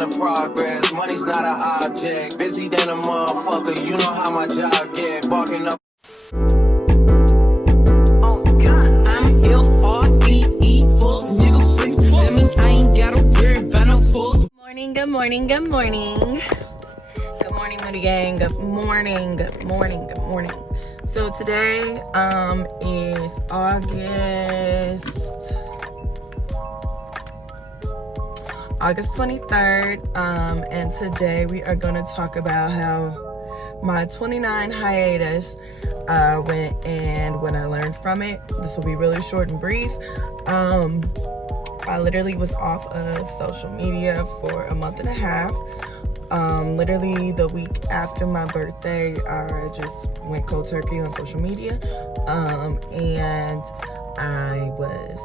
in the progress. Money's not an object. Busy than a motherfucker. You know how my job get. Barking up. Oh God, I'm L-R-E-E, full nigga free. That mean I ain't gotta worry about no full. Good morning, good morning, good morning. Good morning, Moody gang. Good morning, good morning, good morning. So today is August 23rd, and today we are going to talk about how my 29 hiatus went and what I learned from it. This will be really short and brief. I literally was off of social media for a month and a half. Literally the week after my birthday, I just went cold turkey on social media, and I was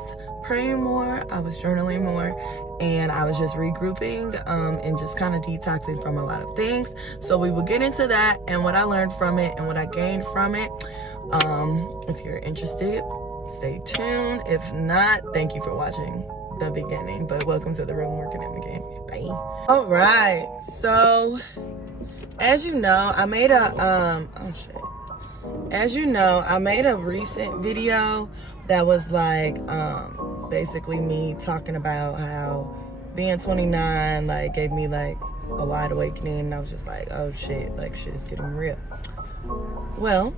praying more, I was journaling more, and I was just regrouping and just kind of detoxing from a lot of things. So we will get into that and what I learned from it and what I gained from it. If you're interested, stay tuned. If not, thank you for watching the beginning, but welcome to the room working in the game. Bye. All right, so as you know, I made a recent video that was like basically me talking about how being 29 like gave me like a wide awakening, and I was just like, oh shit, like shit is getting real. Well,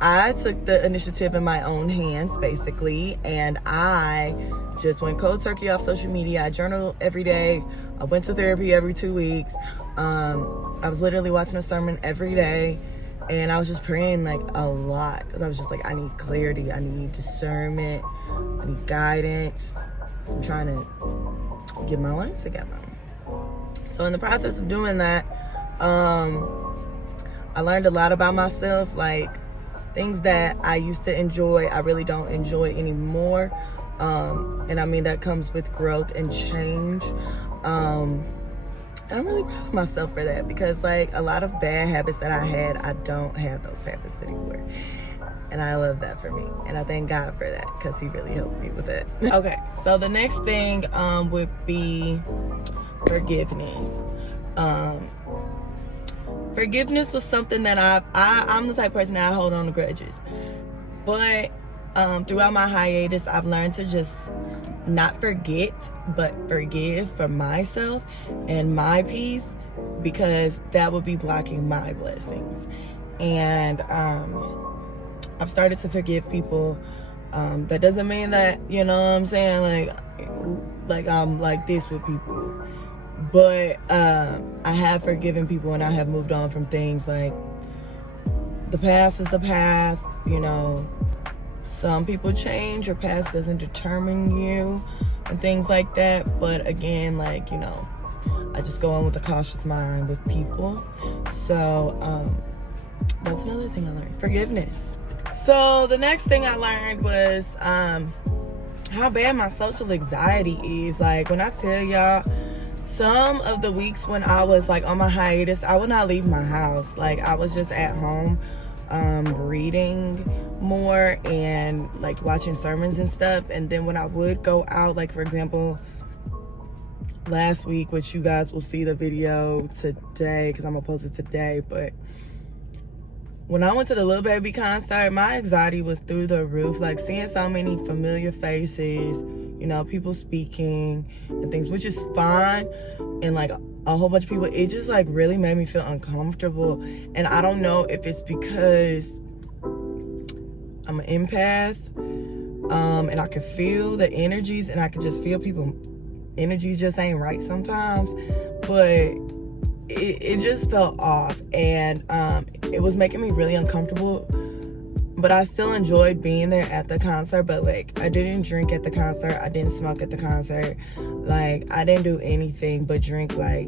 I took the initiative in my own hands basically, and I just went cold turkey off social media. I journal every day. I went to therapy every 2 weeks. I was literally watching a sermon every day, and I was just praying like a lot, because I was just like, I need clarity, I need discernment, I need guidance. I'm trying to get my life together. So in the process of doing that, I learned a lot about myself, like things that I used to enjoy, I really don't enjoy anymore. And I mean, that comes with growth and change. And I'm really proud of myself for that, because like a lot of bad habits that I had, I don't have those habits anymore. And I love that for me. And I thank God for that, because he really helped me with it. Okay, so the next thing would be forgiveness. Forgiveness was something that I'm the type of person that I hold on to grudges. But throughout my hiatus, I've learned to just not forget, but forgive for myself and my peace, because that would be blocking my blessings. And I've started to forgive people. That doesn't mean that, you know what I'm saying, like I'm like this with people. But I have forgiven people, and I have moved on from things. Like, the past is the past, you know. Some people change, your past doesn't determine you and things like that. But again, like, you know, I just go on with a cautious mind with people. So that's another thing I learned, forgiveness. So the next thing I learned was how bad my social anxiety is. Like, when I tell y'all, some of the weeks when I was like on my hiatus, I would not leave my house. Like, I was just at home reading more and like watching sermons and stuff. And then when I would go out, like for example last week, which you guys will see the video today because I'm gonna post it today, but when I went to the Lil Baby concert, my anxiety was through the roof. Like, seeing so many familiar faces, you know, people speaking and things, which is fine, and like a whole bunch of people, it just like really made me feel uncomfortable. And I don't know if it's because I'm an empath, and I can feel the energies, and I can just feel people energy just ain't right sometimes, but it just felt off, and it was making me really uncomfortable. But I still enjoyed being there at the concert. But like, I didn't drink at the concert, I didn't smoke at the concert, like I didn't do anything but drink. Like,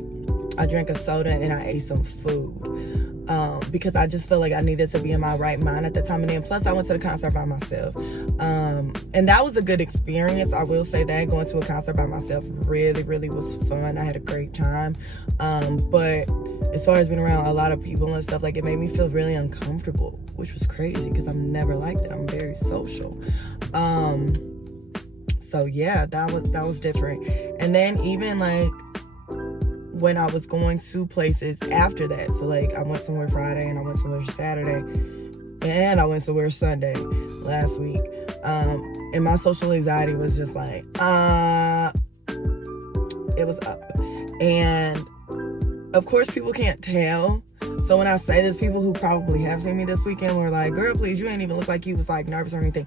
I drank a soda and I ate some food, because I just felt like I needed to be in my right mind at the time. And then plus I went to the concert by myself, and that was a good experience. I will say that going to a concert by myself really was fun. I had a great time, but as far as being around a lot of people and stuff, like, it made me feel really uncomfortable, which was crazy because I'm never like that. I'm very social. So yeah, that was different. And then even like when I was going to places after that. So like I went somewhere Friday and I went somewhere Saturday and I went somewhere Sunday last week. And my social anxiety was just like, it was up. And of course people can't tell. So when I say this, people who probably have seen me this weekend were like, girl, please, you ain't even look like you was like nervous or anything.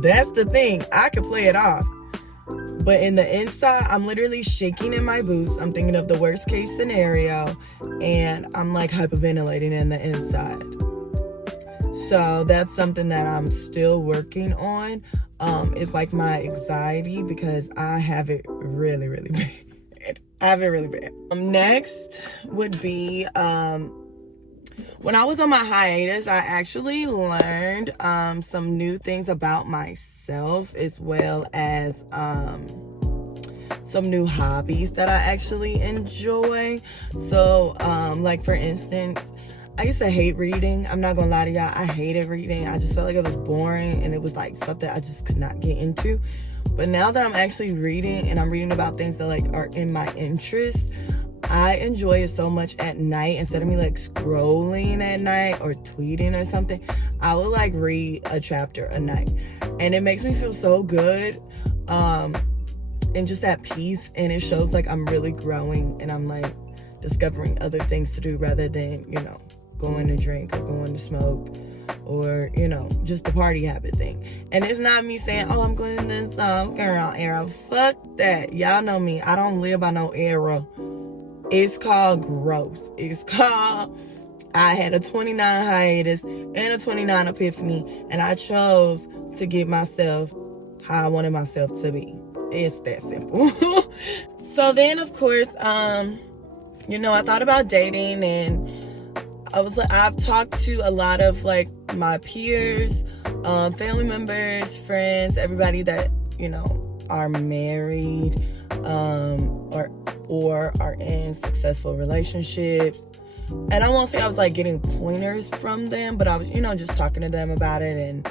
That's the thing. I could play it off. But in the inside, I'm literally shaking in my boots. I'm thinking of the worst case scenario. And I'm like hyperventilating in the inside. So that's something that I'm still working on. It's like my anxiety because I have it really, really bad. I have it really bad. Next would be when I was on my hiatus, I actually learned some new things about myself, as well as some new hobbies that I actually enjoy. So like for instance, I used to hate reading. I'm not gonna lie to y'all, I hated reading. I just felt like it was boring and it was like something I just could not get into. But now that I'm actually reading and I'm reading about things that like are in my interest, I enjoy it so much at night. Instead of me like scrolling at night or tweeting or something, I will like read a chapter a night. And it makes me feel so good and just at peace. And it shows like I'm really growing and I'm like discovering other things to do rather than, you know, going to drink or going to smoke or, you know, just the party habit thing. And it's not me saying, oh, I'm going in this girl era. Fuck that. Y'all know me. I don't live by no era. It's called growth. It's called, I had a 29 hiatus and a 29 epiphany, and I chose to get myself how I wanted myself to be. It's that simple. So then, of course, you know, I thought about dating, and I've talked to a lot of like my peers, family members, friends, everybody that, you know, are married, or are in successful relationships. And I won't say I was like getting pointers from them, but I was, you know, just talking to them about it. And,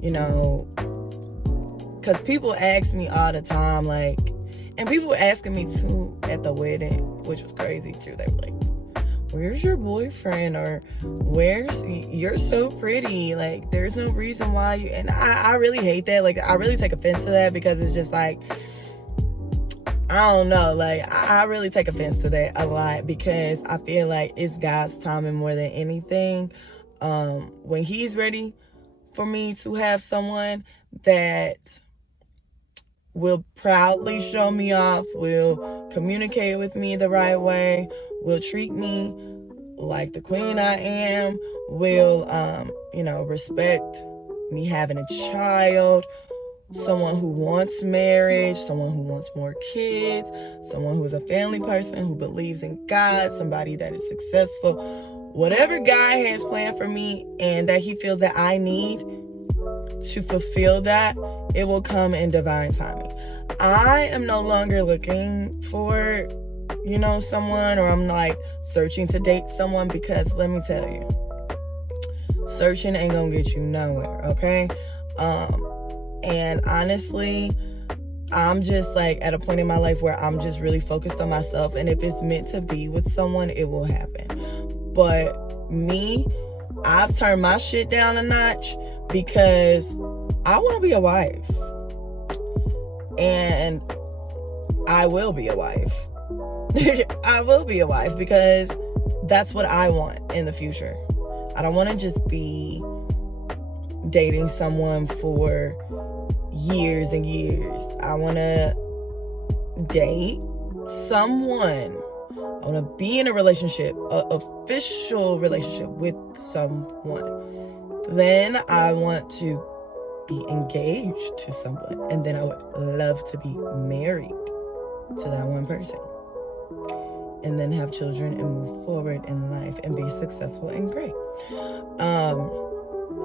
you know, because people ask me all the time, like, and people were asking me too at the wedding, which was crazy too. They were like, where's your boyfriend? Or you're so pretty, like there's no reason why you. And I really hate that. Like I really take offense to that, because it's just like, I don't know, like I really take offense to that a lot, because I feel like it's God's timing more than anything. When he's ready for me to have someone that will proudly show me off, will communicate with me the right way, will treat me like the queen I am, will you know, respect me having a child, someone who wants marriage, someone who wants more kids, someone who is a family person, who believes in God, somebody that is successful. Whatever God has planned for me and that he feels that I need to fulfill that, it will come in divine timing. I am no longer looking for, you know, someone, or I'm like searching to date someone, because let me tell you, searching ain't gonna get you nowhere, okay? And honestly, I'm just like at a point in my life where I'm just really focused on myself. And if it's meant to be with someone, it will happen. But me, I've turned my shit down a notch because I want to be a wife. And I will be a wife. I will be a wife because that's what I want in the future. I don't want to just be dating someone for years and years. I want to date someone. I want to be in a relationship, an official relationship with someone. Then I want to be engaged to someone. And then I would love to be married to that one person. And then have children and move forward in life and be successful and great.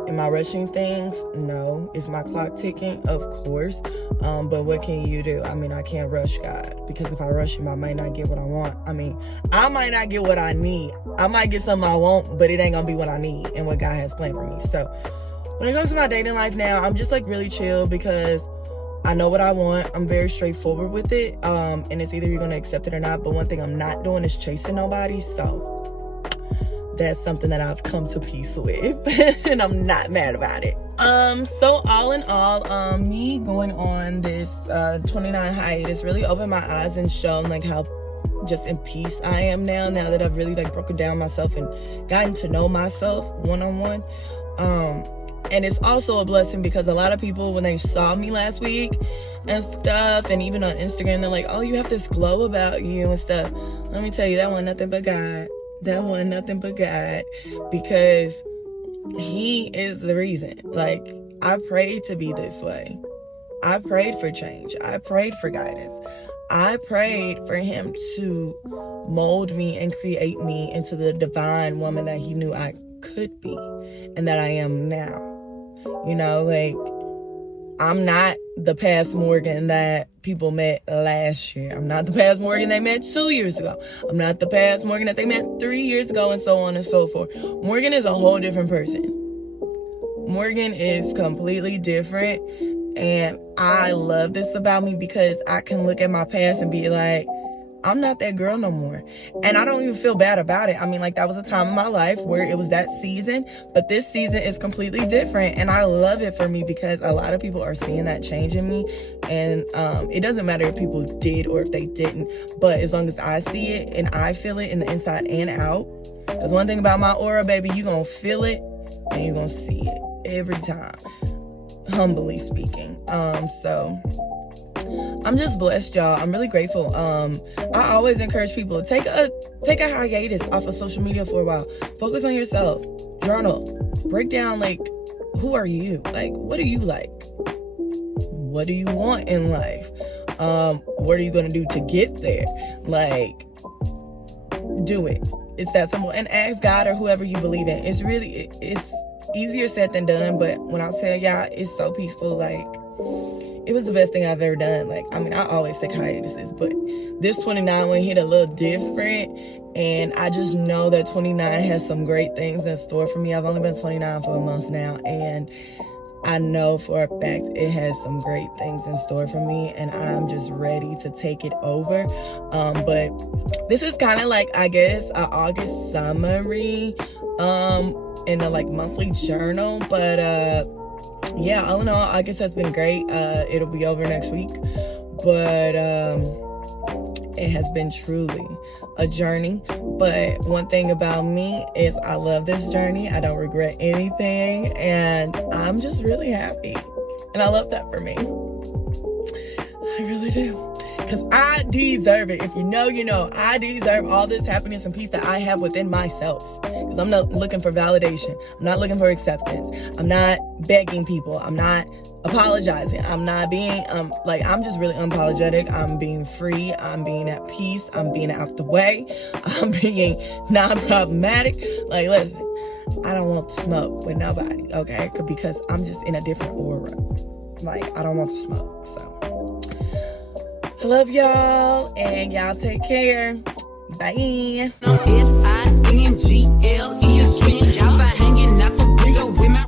Am I rushing things? No. Is my clock ticking? Of course. But what can you do? I mean, I can't rush God, because if I rush him, I might not get what I want. I mean, I might not get what I need. I might get something I want, but it ain't gonna be what I need and what God has planned for me. So when it comes to my dating life now, I'm just like really chill, because I know what I want. I'm very straightforward with it. And it's either you're going to accept it or not. But one thing I'm not doing is chasing nobody. So that's something that I've come to peace with. And I'm not mad about it. So all in all, me going on this 29 hiatus really opened my eyes and shown like how just in peace I am now that I've really like broken down myself and gotten to know myself one-on-one. And it's also a blessing because a lot of people, when they saw me last week and stuff, and even on Instagram, they're like, oh, you have this glow about you and stuff. Let me tell you, that wasn't nothing but God. That wasn't nothing but God, because he is the reason. Like, I prayed to be this way. I prayed for change. I prayed for guidance. I prayed for him to mold me and create me into the divine woman that he knew I could be and that I am now. You know, like, I'm not the past Morgan that people met last year. I'm not the past Morgan they met 2 years ago. I'm not the past Morgan that they met 3 years ago, and so on and so forth. Morgan is a whole different person. Morgan is completely different, and I love this about me because I can look at my past and be like, I'm not that girl no more. And I don't even feel bad about it. I mean, like, that was a time in my life where it was that season, but this season is completely different. And I love it for me because a lot of people are seeing that change in me. And it doesn't matter if people did or if they didn't, but as long as I see it and I feel it in the inside and out. Because one thing about my aura, baby, you're going to feel it and you're going to see it every time, humbly speaking. So I'm just blessed, y'all. I'm really grateful. I always encourage people, take a hiatus off of social media for a while. Focus on yourself. Journal. Break down, like, who are you? Like, what do you like? What do you want in life? What are you going to do to get there? Like, do it. It's that simple. And ask God or whoever you believe in. It's easier said than done, but when I tell y'all, it's so peaceful. Like, it was the best thing I've ever done. Like, I mean, I always take hiatuses, but this 29 one hit a little different, and I just know that 29 has some great things in store for me. I've only been 29 for a month now, and I know for a fact it has some great things in store for me, and I'm just ready to take it over. But this is kind of like, I guess, an August summary in a like monthly journal, but yeah, all in all, I guess that's been great. It'll be over next week, but it has been truly a journey. But one thing about me is I love this journey. I don't regret anything, and I'm just really happy, and I love that for me. I really do. Because I deserve it. If you know, you know. I deserve all this happiness and peace that I have within myself. Because I'm not looking for validation. I'm not looking for acceptance. I'm not begging people. I'm not apologizing. I'm not being, I'm just really unapologetic. I'm being free. I'm being at peace. I'm being out the way. I'm being non-problematic. Like, listen, I don't want to smoke with nobody, okay? Because I'm just in a different aura. Like, I don't want to smoke, so. I love y'all, and y'all take care. Bye. SINGLE